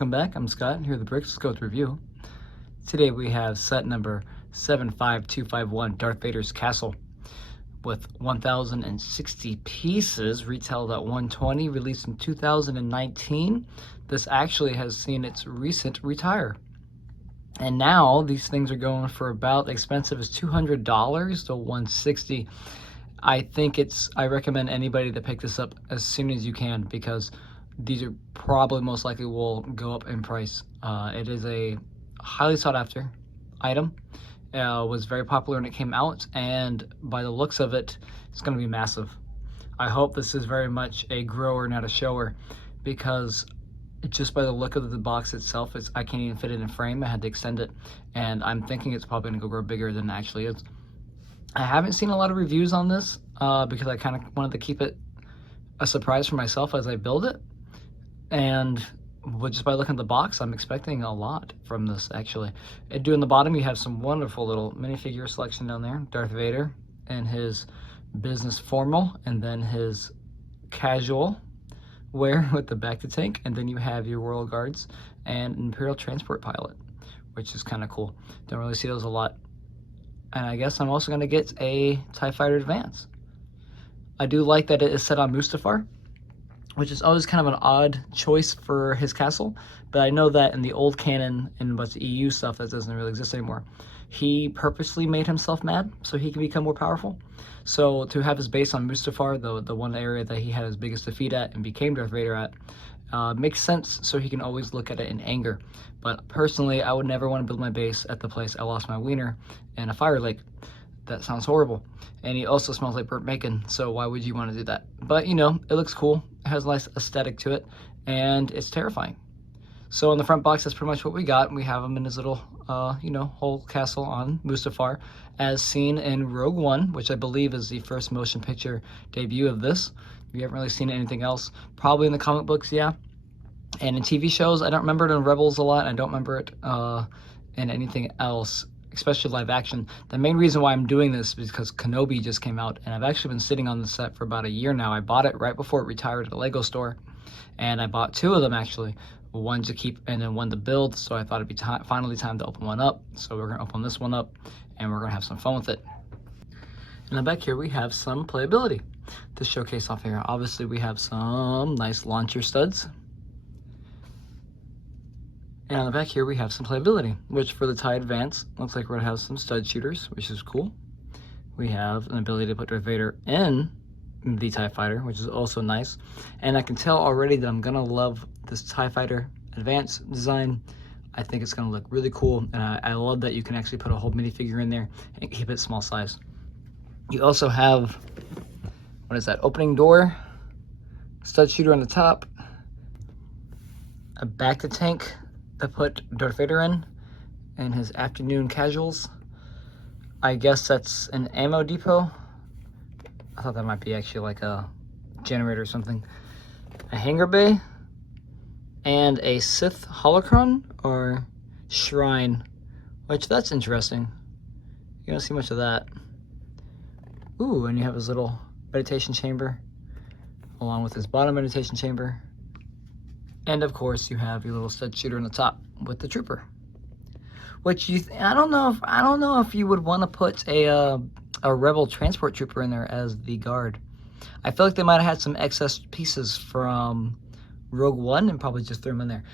welcome back. I'm Scott, here at the Bricks. Let's go with review. Today we have set number 75251, Darth Vader's Castle, with 1,060 pieces, retailed at $120, released in 2019. This actually has seen its recent retire. And now these things are going for about expensive as $200 to $160. I recommend anybody to pick this up as soon as you can, because these are probably most likely will go up in price. It is a highly sought after item. Was very popular when it came out, and by the looks of it, it's going to be massive. I hope this is very much a grower, not a shower, because just by the look of the box itself, I can't even fit it in frame. I had to extend it, and I'm thinking it's probably going to grow bigger than it actually is. I haven't seen a lot of reviews on this because I kind of wanted to keep it a surprise for myself as I build it. And just by looking at the box, I'm expecting a lot from this, actually. In the bottom, you have some wonderful little minifigure selection down there. Darth Vader and his business formal, and then his casual wear with the back to tank. And then you have your Royal Guards and Imperial Transport Pilot, which is kind of cool. Don't really see those a lot. And I guess I'm also going to get a TIE Fighter Advance. I do like that it is set on Mustafar, which is always kind of an odd choice for his castle, but I know that in the old canon and a bunch of EU stuff that doesn't really exist anymore, he purposely made himself mad so he can become more powerful. So to have his base on Mustafar, the one area that he had his biggest defeat at and became Darth Vader at, makes sense, so he can always look at it in anger. But personally, I would never want to build my base at the place I lost my wiener in a fire lake. That sounds horrible. And he also smells like burnt bacon, so why would you want to do that? But, you know, it looks cool. It has a nice aesthetic to it, and it's terrifying. So in the front box, that's pretty much what we got. We have him in his little, whole castle on Mustafar, as seen in Rogue One, which I believe is the first motion picture debut of this. We haven't really seen anything else. Probably in the comic books, yeah. And in TV shows, I don't remember it in Rebels a lot. I don't remember it in anything else, especially live action. The main reason why I'm doing this is because Kenobi just came out, and I've actually been sitting on the set for about a year now. I bought it right before it retired at a Lego store, and I bought two of them actually. One to keep and then one to build, so I thought it'd be finally time to open one up. So we're gonna open this one up, and we're gonna have some fun with it. And then back here we have some playability to showcase off here. Obviously we have some nice launcher studs. And on the back here, we have some playability, which for the TIE Advance, looks like we're gonna have some stud shooters, which is cool. We have an ability to put Darth Vader in the TIE Fighter, which is also nice. And I can tell already that I'm gonna love this TIE Fighter Advance design. I think it's gonna look really cool. And I love that you can actually put a whole minifigure in there and keep it small size. You also have, what is that, opening door, stud shooter on the top, a back to tank to put Darth Vader in, and his afternoon casuals. I guess that's an ammo depot. I thought that might be actually like a generator or something. A hangar bay, and a Sith holocron or shrine, which that's interesting. You don't see much of that. Ooh, and you have his little meditation chamber, along with his bottom meditation chamber. And of course, you have your little stud shooter on the top with the trooper, which I don't know if you would want to put a rebel transport trooper in there as the guard. I feel like they might have had some excess pieces from Rogue One and probably just threw them in there.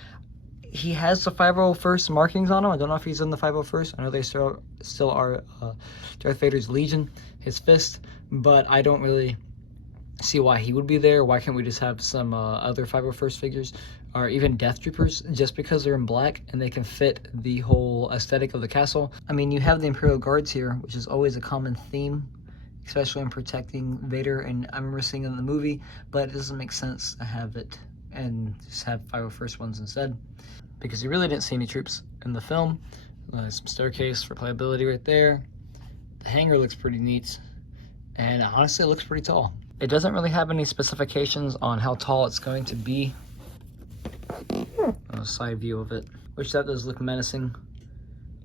He has the 501st markings on him. I don't know if he's in the 501st. I know they still are Darth Vader's Legion, his fist, but I don't really see why he would be there. Why can't we just have some other 501st figures, or even Death Troopers, just because they're in black and they can fit the whole aesthetic of the castle? I mean, you have the Imperial Guards here, which is always a common theme, especially in protecting Vader, and I remember seeing it in the movie, but it doesn't make sense to have it and just have 501st ones instead, because you really didn't see any troops in the film. Some staircase for playability right there. The hangar looks pretty neat, and honestly it looks pretty tall. It doesn't really have any specifications on how tall it's going to be. A side view of it, which that does look menacing.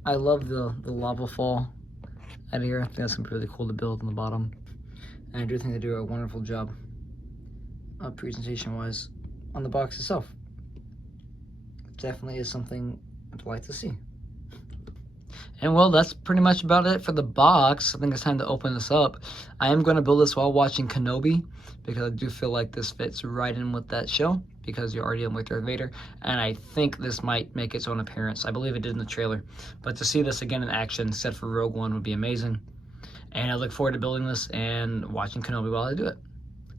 I love the lava fall out of here. I think that's gonna be really cool to build on the bottom. And I do think they do a wonderful job presentation wise on the box itself. definitely is something I'd like to see. And well, that's pretty much about it for the box. I think it's time to open this up. I am going to build this while watching Kenobi, because I do feel like this fits right in with that show, because you're already in with Darth Vader, and I think this might make its own appearance. I believe it did in the trailer, but to see this again in action instead for Rogue One would be amazing. And I look forward to building this and watching Kenobi while I do it.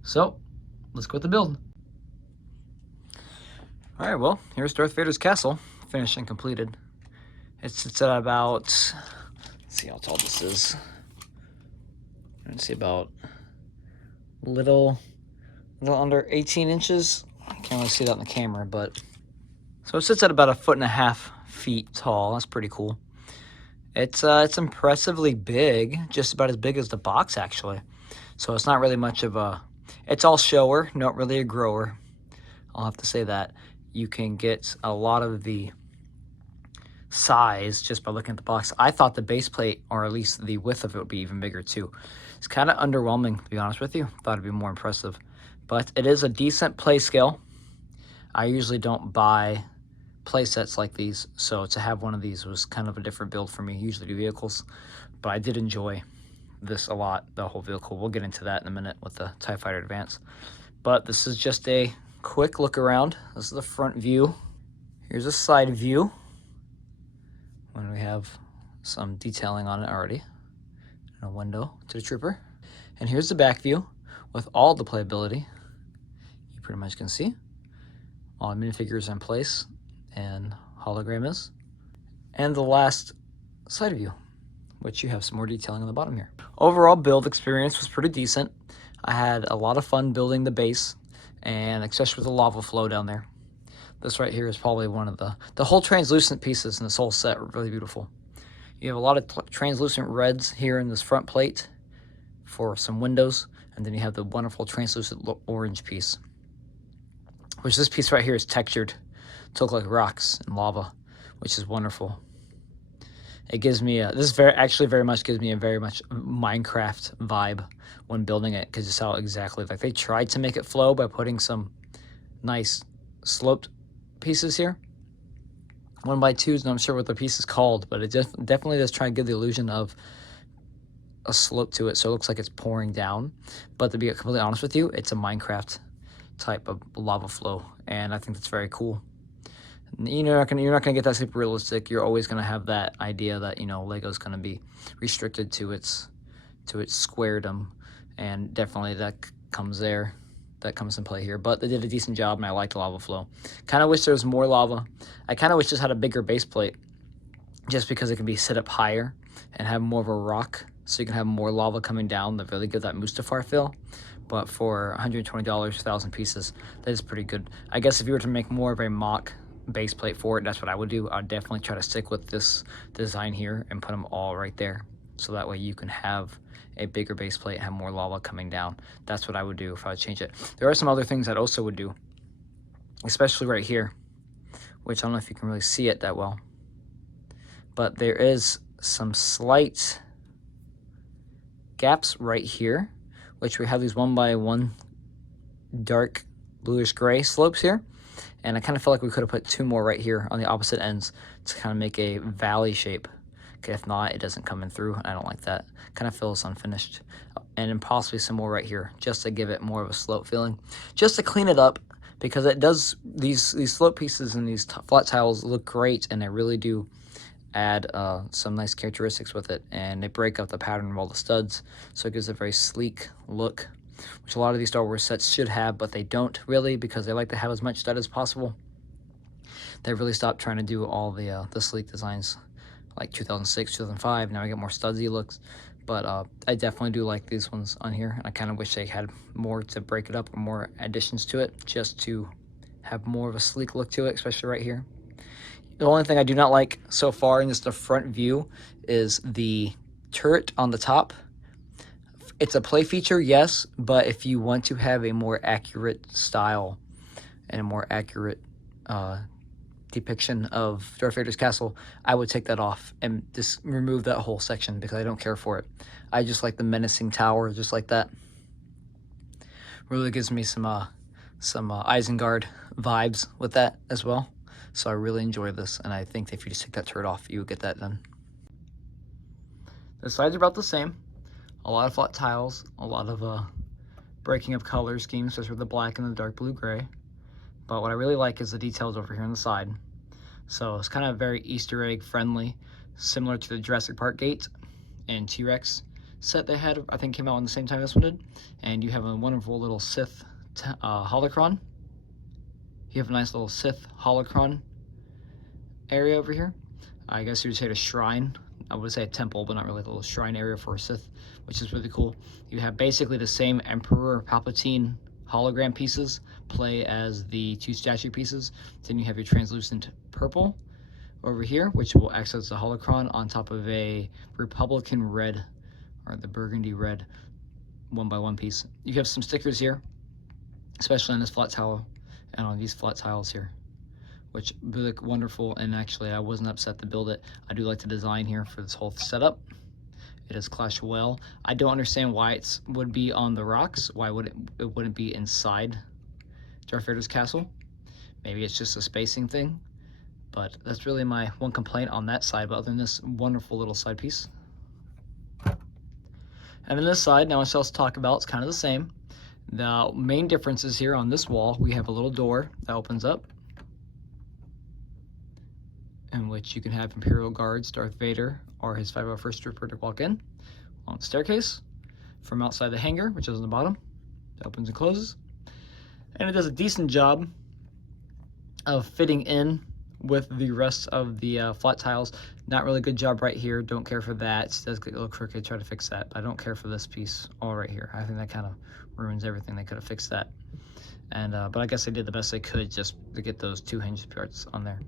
So, let's go with the build. Alright, well, here's Darth Vader's castle, finished and completed. It sits at about, let's see how tall this is. Let's see, about a little under 18 inches. I can't really see that on the camera, but so it sits at about 1.5 feet tall. That's pretty cool. It's impressively big, just about as big as the box actually. So it's not really much of a, it's all shower, not really a grower. I'll have to say that. You can get a lot of the size just by looking at the box. I thought the base plate, or at least the width of it, would be even bigger too. It's kind of underwhelming, to be honest with you. Thought it'd be more impressive, but it is a decent play scale. I usually don't buy play sets like these, so to have one of these was kind of a different build for me. Usually do vehicles, but I did enjoy this a lot, the whole vehicle. We'll get into that in a minute with the TIE Fighter Advance, but this is just a quick look around. This is the front view. Here's a side view when we have some detailing on it already, and a window to the trooper. And here's the back view with all the playability. You pretty much can see all the minifigures in place and hologram is. And the last side view, which you have some more detailing on the bottom here. Overall build experience was pretty decent. I had a lot of fun building the base, and especially with the lava flow down there. This right here is probably one of the whole translucent pieces in this whole set are really beautiful. You have a lot of translucent reds here in this front plate for some windows, and then you have the wonderful translucent orange piece, which this piece right here is textured to look like rocks and lava, which is wonderful. It gives me actually very much gives me a very much Minecraft vibe when building it, because it's how exactly, like, they tried to make it flow by putting some nice sloped pieces here, 1x2s, and I'm sure what the piece is called, but it definitely does try and give the illusion of a slope to it, so it looks like it's pouring down. But to be completely honest with you, it's a Minecraft type of lava flow, and I think that's very cool. You're not gonna get that super realistic. You're always gonna have that idea that, you know, Lego's gonna be restricted to its squaredom, and definitely that comes there. That comes in play here, but they did a decent job, and I liked the lava flow. Kind of wish there was more lava. I kind of wish this had a bigger base plate, just because it can be set up higher and have more of a rock, so you can have more lava coming down that really give that Mustafar feel. But for $120, 1,000 pieces, that is pretty good. I guess if you were to make more of a mock base plate for it, that's what I would do. I'd definitely try to stick with this design here and put them all right there, so that way you can have a bigger base plate and have more lava coming down. That's what I would do if I would change it. There are some other things I also would do, especially right here, which I don't know if you can really see it that well, but there is some slight gaps right here, which we have these 1x1 dark bluish gray slopes here, and I kind of feel like we could have put 2 more right here on the opposite ends to kind of make a valley shape. Okay, if not, it doesn't come in through. I don't like that. Kind of feels unfinished. And then possibly some more right here, just to give it more of a slope feeling, just to clean it up, because it does, these slope pieces and these flat tiles look great, and they really do add some nice characteristics with it, and they break up the pattern of all the studs, so it gives a very sleek look, which a lot of these Star Wars sets should have, but they don't really, because they like to have as much stud as possible. They really stopped trying to do all the sleek designs like 2006, 2005. Now I get more studsy looks, but I definitely do like these ones on here, and I kind of wish they had more to break it up, or more additions to it, just to have more of a sleek look to it, especially right here. The only thing I do not like so far in just the front view is the turret on the top. It's a play feature, yes, but if you want to have a more accurate style and a more accurate depiction of Darth Vader's castle, I would take that off and just remove that whole section, because I don't care for it. I just like the menacing tower, just like that. Really gives me some Isengard vibes with that as well. So I really enjoy this, and I think that if you just take that turret off, you would get that done. The sides are about the same. A lot of flat tiles, a lot of breaking of color schemes, especially with the black and the dark blue gray. But what I really like is the details over here on the side. So it's kind of very Easter egg friendly, similar to the Jurassic Park gate and T-Rex set they had, I think came out on the same time this one did. And you have a wonderful little Sith holocron. You have a nice little Sith holocron area over here. I guess you would say a shrine. I would say a temple, but not really, a little shrine area for a Sith, which is really cool. You have basically the same Emperor Palpatine hologram pieces play as the two statue pieces. Then you have your translucent purple over here, which will act as a holocron on top of a Republican red, or the burgundy red 1x1 piece. You have some stickers here, especially on this flat tile and on these flat tiles here, which look wonderful. And actually, I wasn't upset to build it. I do like the design here for this whole setup. It has clashed well. I don't understand why it would be on the rocks. Why would it wouldn't be inside Darth Vader's castle? Maybe it's just a spacing thing, but that's really my one complaint on that side. But other than this wonderful little side piece. And then this side, now what else to talk about, it's kind of the same. The main difference is here on this wall, we have a little door that opens up, in which you can have Imperial Guards, Darth Vader, or his 501st Trooper to walk in on the staircase from outside the hangar, which is on the bottom. It opens and closes. And it does a decent job of fitting in with the rest of the flat tiles. Not really good job right here. Don't care for that. It does get a little crooked. Try to fix that. But I don't care for this piece all right here. I think that kind of ruins everything. They could have fixed that. And but I guess they did the best they could just to get those two hinge parts on there.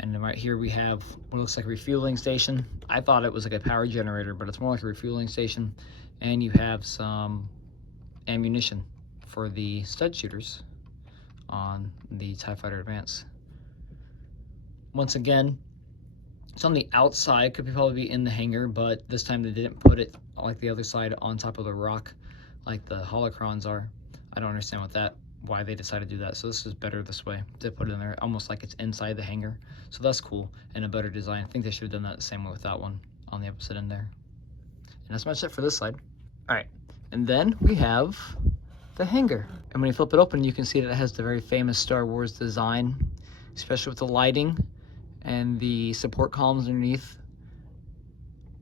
And then right here we have what looks like a refueling station. I thought it was like a power generator, but it's more like a refueling station. And you have some ammunition for the stud shooters on the TIE Fighter Advance. Once again, it's on the outside, could probably be in the hangar, but this time they didn't put it like the other side on top of the rock like the holocrons are. I don't understand why they decided to do that. So this is better this way, to put it in there almost like it's inside the hangar. So that's cool and a better design. I think they should have done that the same way with that one on the opposite end there. And that's much it for this side. All right, and then we have the hangar. And when you flip it open, you can see that it has the very famous Star Wars design, especially with the lighting and the support columns underneath.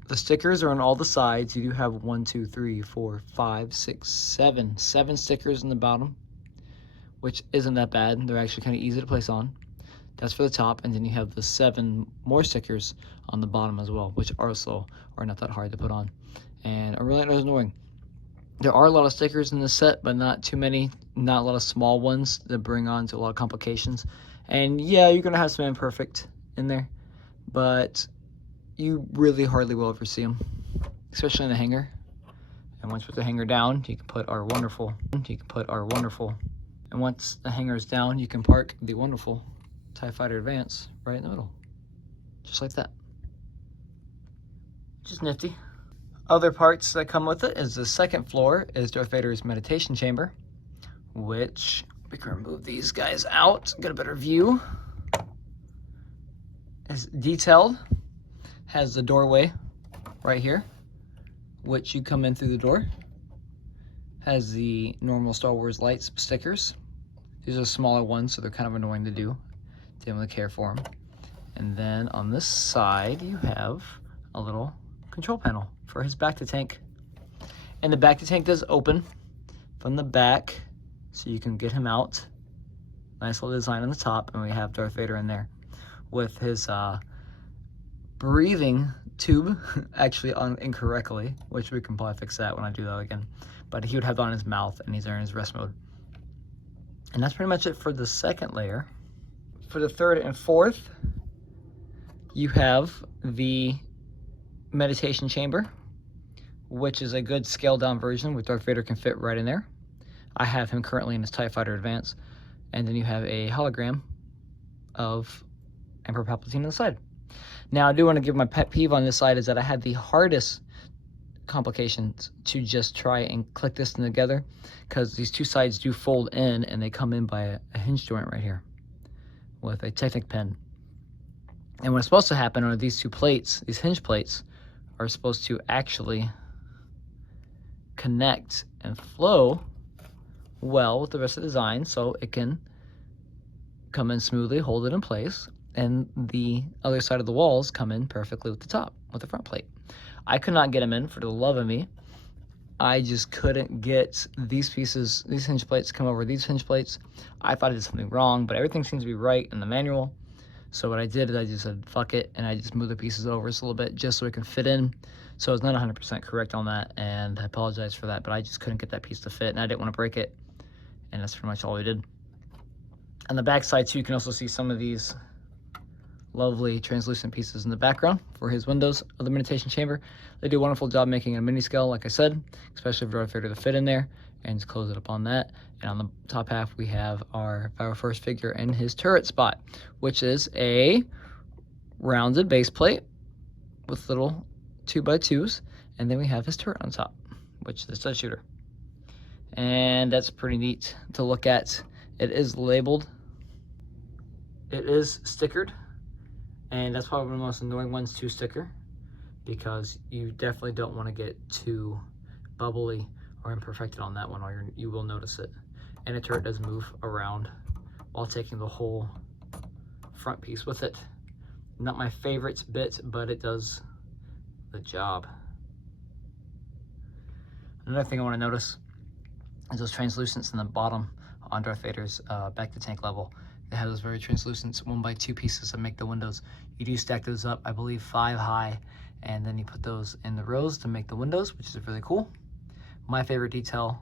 The stickers are on all the sides. You do have 1, 2, 3, 4, 5, 6, 7 stickers in the bottom, which isn't that bad. They're actually kind of easy to place on. That's for the top, and then you have the 7 more stickers on the bottom as well, which also are not that hard to put on and are really not annoying. There are a lot of stickers in this set, but not too many, not a lot of small ones that bring on to a lot of complications. And yeah, you're gonna have some imperfect in there, but you really hardly will ever see them, especially in the hangar. And once you put the hangar down, you can put our wonderful, and once the hangar is down, you can park the wonderful TIE Fighter Advance right in the middle, just like that. Just nifty. Other parts that come with it is the second floor is Darth Vader's meditation chamber, which we can remove these guys out, get a better view. It's detailed, has the doorway right here, which you come in through the door. Has the normal Star Wars lights stickers. These are smaller ones, so they're kind of annoying to do. Didn't really care for them. And then on this side, you have a little control panel for his back to tank. And the back to tank does open from the back, so you can get him out. Nice little design on the top, and we have Darth Vader in there with his breathing tube actually on incorrectly, which we can probably fix that when I do that again. But he would have that on his mouth, and he's there in his rest mode. And that's pretty much it for the second layer. For the third and fourth, you have the meditation chamber, which is a good scaled down version where Darth Vader can fit right in there. I have him currently in his TIE Fighter Advance. And then you have a hologram of Emperor Palpatine on the side. Now, I do want to give my pet peeve on this side is that I had the hardest complications to just try and click this together, because these two sides do fold in and they come in by a hinge joint right here, with a Technic pin. And what's supposed to happen are these two plates, these hinge plates, are supposed to actually connect and flow well with the rest of the design so it can come in smoothly, hold it in place, and the other side of the walls come in perfectly with the top, with the front plate. I could not get them in for the love of me. I just couldn't get these pieces, these hinge plates, come over these hinge plates. I thought I did something wrong, but everything seems to be right in the manual. So what I did is I just said, fuck it, and I just moved the pieces over just a little bit just so it can fit in. So it's not 100% correct on that, and I apologize for that, but I just couldn't get that piece to fit, and I didn't want to break it, and that's pretty much all we did. On the back side, too, you can also see some of these lovely translucent pieces in the background for his windows of the meditation chamber. They do a wonderful job making a mini scale, like I said, especially for Darth Vader to fit in there, and just close it up on that. And on the top half, we have our first figure in his turret spot, which is a rounded base plate with little 2x2s, and then we have his turret on top, which is the stud shooter. And that's pretty neat to look at. It is labeled. It is stickered, and that's probably one of the most annoying ones to sticker, because you definitely don't want to get too bubbly or imperfected on that one, or you will notice it. And the turret does move around while taking the whole front piece with it. Not my favorite bit, but it does the job. Another thing I want to notice is those translucents in the bottom on Darth Vader's back to tank level. They have those very translucent 1x2 pieces that make the windows. You do stack those up, I believe 5 high, and then you put those in the rows to make the windows, which is really cool. My favorite detail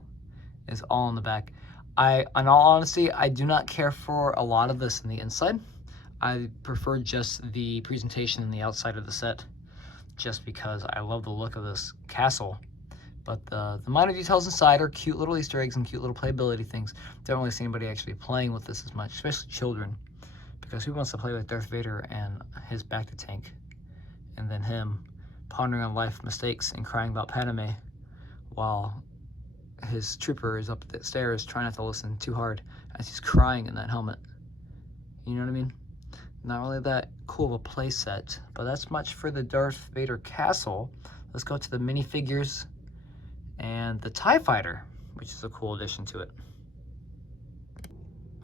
is all on the back. In all honesty, I do not care for a lot of this in the inside. I prefer just the presentation in the outside of the set, just because I love the look of this castle. But the minor details inside are cute little Easter eggs and cute little playability things. Don't really see anybody actually playing with this as much, especially children, because who wants to play with Darth Vader and his back to tank, and then him pondering on life mistakes and crying about Padme while his trooper is up the stairs trying not to listen too hard as he's crying in that helmet. You know what I mean? Not really that cool of a play set, but that's much for the Darth Vader castle. Let's go to the minifigures and the TIE Fighter, which is a cool addition to it.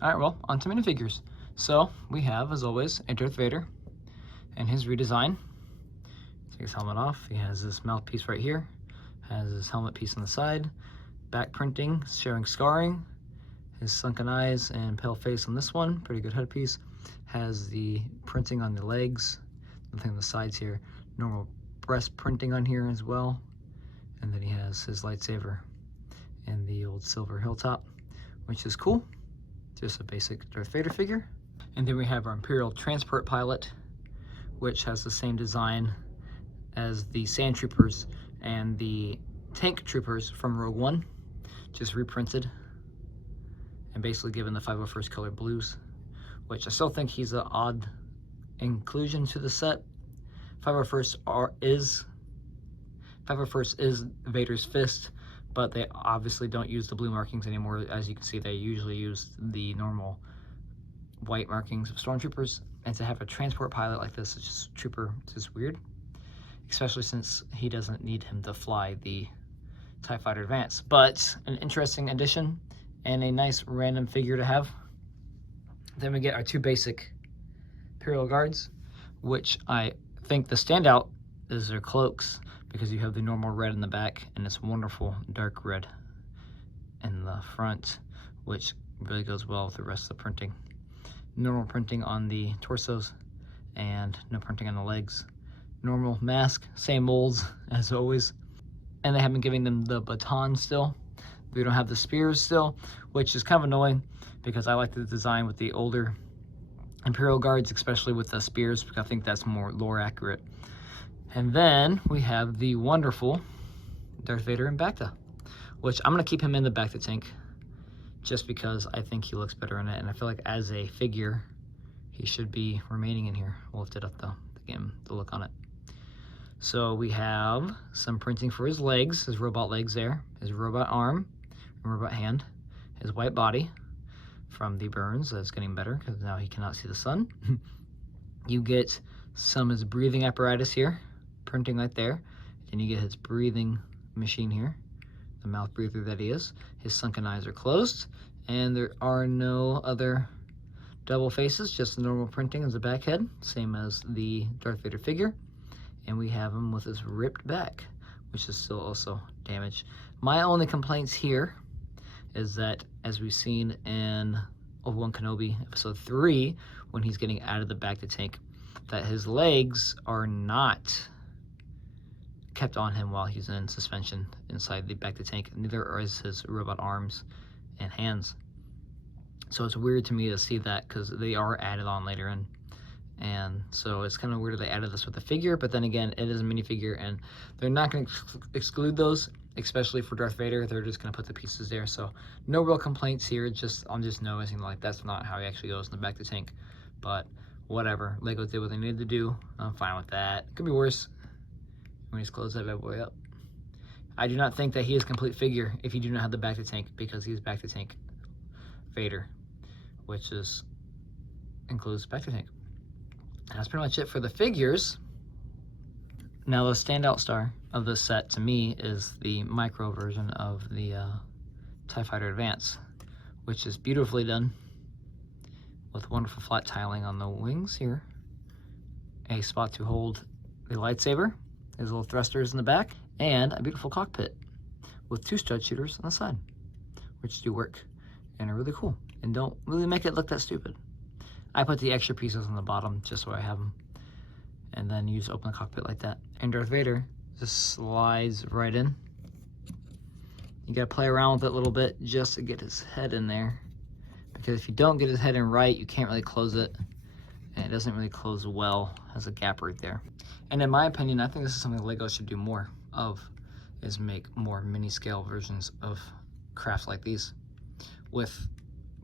All right, well, on to minifigures. So we have, as always, a Darth Vader and his redesign. Take his helmet off. He has this mouthpiece right here, has his helmet piece on the side, back printing showing scarring, his sunken eyes and pale face on this one, pretty good headpiece. Has the printing on the legs, nothing on the sides here, normal breast printing on here as well. And then he has his lightsaber and the old silver hilltop, which is cool. Just a basic Darth Vader figure. And then we have our Imperial Transport Pilot, which has the same design as the Sand Troopers and the Tank Troopers from Rogue One, just reprinted and basically given the 501st color blues, which I still think he's an odd inclusion to the set. 501st is Vader's fist, but they obviously don't use the blue markings anymore. As you can see, they usually use the normal white markings of stormtroopers, and to have a transport pilot like this is just trooper, it's just weird, especially since he doesn't need him to fly the TIE Fighter Advance. But an interesting addition and a nice random figure to have. Then we get our two basic Imperial Guards, which I think the standout is their cloaks, because you have the normal red in the back and this wonderful dark red in the front, which really goes well with the rest of the printing. Normal printing on the torsos and no printing on the legs. Normal mask, same molds as always. And they have been giving them the baton still. We don't have the spears still, which is kind of annoying because I like the design with the older Imperial Guards, especially with the spears, because I think that's more lore accurate. And then we have the wonderful Darth Vader in Bacta, which I'm going to keep him in the Bacta tank just because I think he looks better in it, and I feel like as a figure he should be remaining in here. We'll lift it up though to get him the look on it. So we have some printing for his legs, his robot legs there, his robot arm, robot hand, his white body. from the burns. That's getting better because now he cannot see the sun. You get some of his breathing apparatus here, printing right there. Then you get his breathing machine here, the mouth breather that he is. His sunken eyes are closed, and there are no other double faces, just the normal printing as the back head, same as the Darth Vader figure. And we have him with his ripped back, which is still also damaged. My only complaints here is that, as we've seen in Obi-Wan Kenobi episode 3, when he's getting out of the back to tank, that his legs are not kept on him while he's in suspension inside the back to tank. Neither is his robot arms and hands. So it's weird to me to see that, because they are added on later in. And so it's kind of weird that they added this with the figure, but then again, it is a minifigure, and they're not going to exclude those, especially for Darth Vader. They're just going to put the pieces there. So no real complaints here. I'm just noticing like that's not how he actually goes in the back to tank. But whatever, Lego did what they needed to do. I'm fine with that. Could be worse. When he's closed that bad boy up. I do not think that he is a complete figure if you do not have the back to tank, because he's back to tank Vader, which includes back to tank. That's pretty much it for the figures. Now, the standout star of this set to me is the micro version of the TIE Fighter Advance, which is beautifully done with wonderful flat tiling on the wings here, a spot to hold the lightsaber, his little thrusters in the back, and a beautiful cockpit with 2 stud shooters on the side, which do work and are really cool and don't really make it look that stupid. I put the extra pieces on the bottom just so I have them, and then you just open the cockpit like that. And Darth Vader just slides right in. You gotta play around with it a little bit just to get his head in there, because if you don't get his head in right, you can't really close it, and it doesn't really close well. It has a gap right there. And in my opinion, I think this is something Lego should do more of, is make more mini scale versions of crafts like these with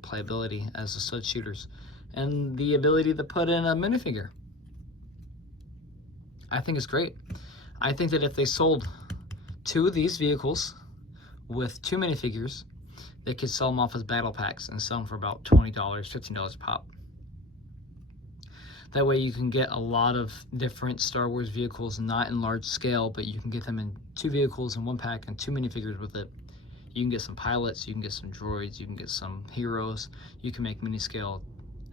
playability as the stud shooters and the ability to put in a minifigure. I think it's great. I think that if they sold 2 of these vehicles with 2 minifigures, they could sell them off as battle packs and sell them for about $20, $15 a pop. That way you can get a lot of different Star Wars vehicles, not in large scale, but you can get them in 2 vehicles in 1 pack and 2 minifigures with it. You can get some pilots, you can get some droids, you can get some heroes, you can make mini scale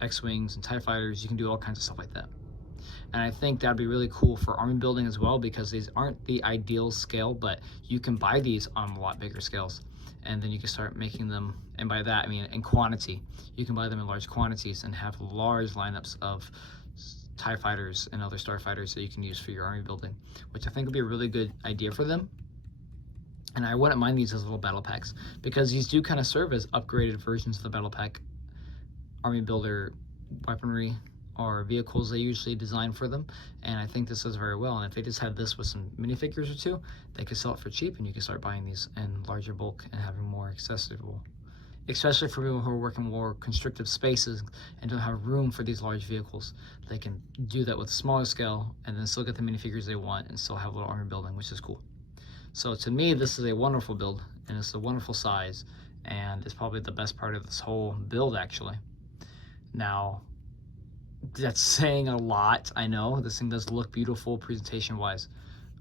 X-Wings and TIE Fighters, you can do all kinds of stuff like that. And I think that'd be really cool for army building as well, because these aren't the ideal scale, but you can buy these on a lot bigger scales. And then you can start making them, and by that I mean in quantity. You can buy them in large quantities and have large lineups of TIE Fighters and other starfighters that you can use for your army building, which I think would be a really good idea for them. And I wouldn't mind these as little battle packs, because these do kind of serve as upgraded versions of the battle pack army builder weaponry or vehicles they usually design for them. And I think this does very well. And if they just had this with some minifigures or 2, they could sell it for cheap, and you can start buying these in larger bulk and having more accessible, especially for people who are working more constrictive spaces and don't have room for these large vehicles. They can do that with a smaller scale and then still get the minifigures they want and still have a little army building, which is cool. So to me, this is a wonderful build, and it's a wonderful size, and it's probably the best part of this whole build, actually. Now, that's saying a lot, I know. This thing does look beautiful presentation-wise,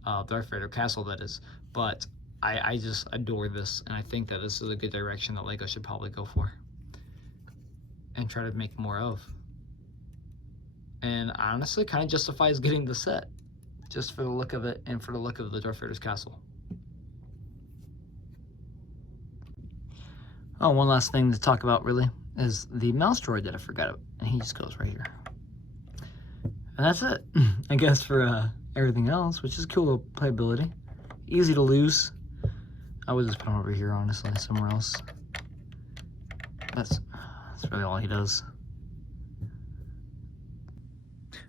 Darth Vader Castle, that is, but I just adore this, and I think that this is a good direction that Lego should probably go for and try to make more of. And honestly, kind of justifies getting the set, just for the look of it and for the look of the Darth Vader's castle. Oh, one last thing to talk about really is the mouse droid that I forgot about, and he just goes right here. And that's it, I guess, for everything else, which is cool little playability. Easy to lose. I would just put him over here, honestly, somewhere else. That's really all he does.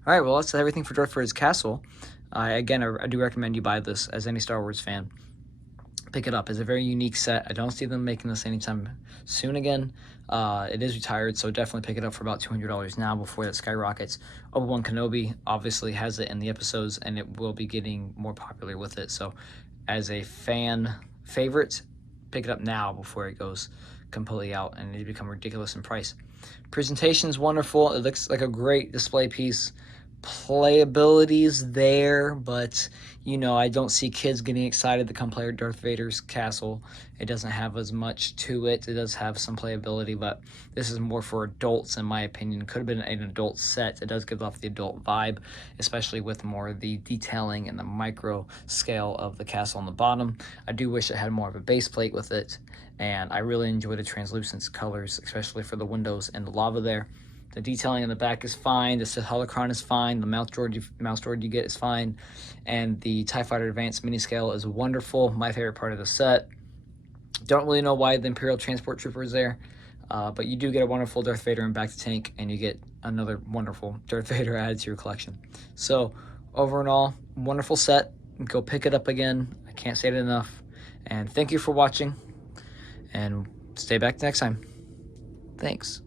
Alright, well, that's everything for Darth Vader's Castle. I do recommend you buy this as any Star Wars fan. Pick it up. It's a very unique set. I don't see them making this anytime soon again. It is retired, so definitely pick it up for about $200 now before that skyrockets. Obi-Wan Kenobi obviously has it in the episodes, and it will be getting more popular with it. So as a fan favorite, pick it up now before it goes completely out, and they become ridiculous in price. Presentation's wonderful. It looks like a great display piece. Playability's there, but you know, I don't see kids getting excited to come play Darth Vader's castle. It doesn't have as much to it. It does have some playability, but this is more for adults, in my opinion. Could have been an adult set. It does give off the adult vibe, especially with more of the detailing and the micro scale of the castle on the bottom. I do wish it had more of a base plate with it, and I really enjoy the translucent colors, especially for the windows and the lava there. The detailing in the back is fine. The Sith holocron is fine. The mouse droid you get is fine. And the TIE Fighter Advanced mini scale is wonderful. My favorite part of the set. Don't really know why the Imperial Transport Trooper is there, but you do get a wonderful Darth Vader in back to tank, and you get another wonderful Darth Vader added to your collection. So over and all, wonderful set. Go pick it up again. I can't say it enough. And thank you for watching, and stay back next time. Thanks.